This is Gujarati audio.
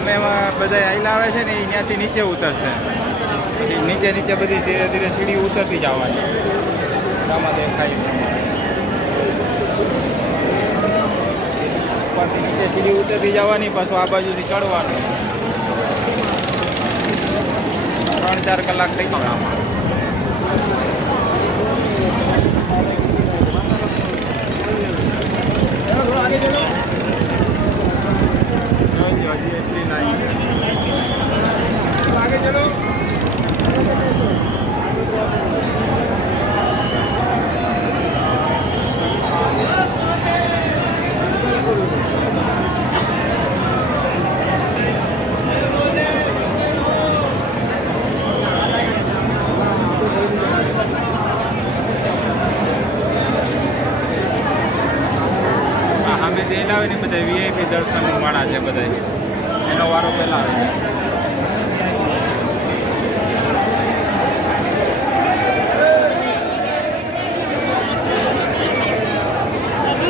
સામે બધા આઈલા આવે છે ને એ ત્યાંથી નીચે ઉતરશે. નીચે નીચે બધી ધીરે ધીરે સીડી ઉતરતી જવાની. આમાં દેખાય ઉપરથી નીચે સીડી ઉતરતી જવાની, પાછું આ બાજુથી ચડવાનું. 3-4 કલાક થઈ જાય આમાં. હજી એટલી નહીં. સામે જઈને આવે ને બધા વીઆઈપી દર્શન વાળા છે બધા, એનો વારો પહેલાં આવે.